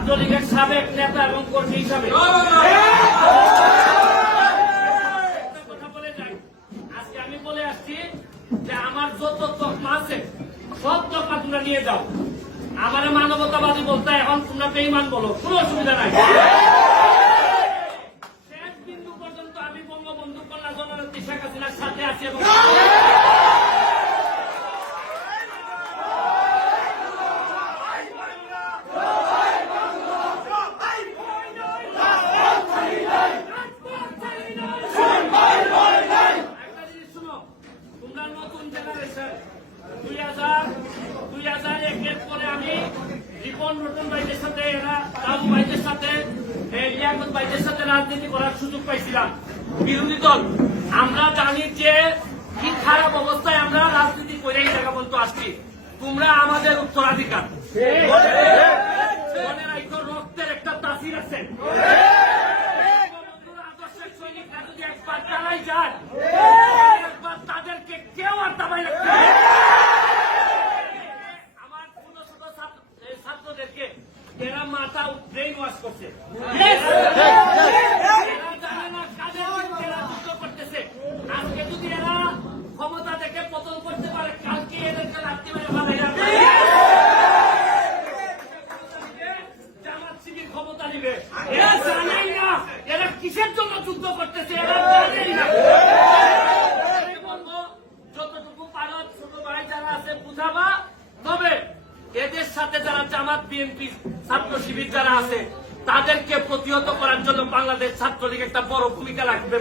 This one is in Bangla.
ছাত্রলীগের সাবেক নেতা এবং কর্মী হিসাবে। কথা বলে যাই। আজকে আমি বলে আসছি যে আমার যত তকমা আছে সব তকমা তোমরা নিয়ে যাও। আমার মানবতাবাদী বলতে এখন তোমরা বেইমান বলো কোনো অসুবিধা নাই। শেষ বিন্দু পর্যন্ত আমি বঙ্গবন্ধু কন্যা জননেত্রী শেখ হাসিনার সাথে আছি এবং আমরা জানি যে কি খারাপ অবস্থায় আমরা রাজনীতি করে এই জায়গা পর্যন্ত আসছি তোমরা আমাদের উত্তরাধিকার। রক্তের একটা তাসির আছে। এরা মাথা ব্রেন ওয়াশ করছে। করতেছে আজকে যদি এরা ক্ষমতা থেকে পতন করতে পারে কালকে এদেরকে ফেলাই যাবে। জামাত শিবির ক্ষমতা নিবে। এরা জানেই না এরা কিসের জন্য যুদ্ধ করতেছে? এরা জানেই না। সাথে যারা জামাত, বিএনপি ছাত্র শিবির যারা আছে, তাদেরকে প্রতিহত করার জন্য বাংলাদেশ ছাত্রলীগ একটা বড় ভূমিকা রাখবে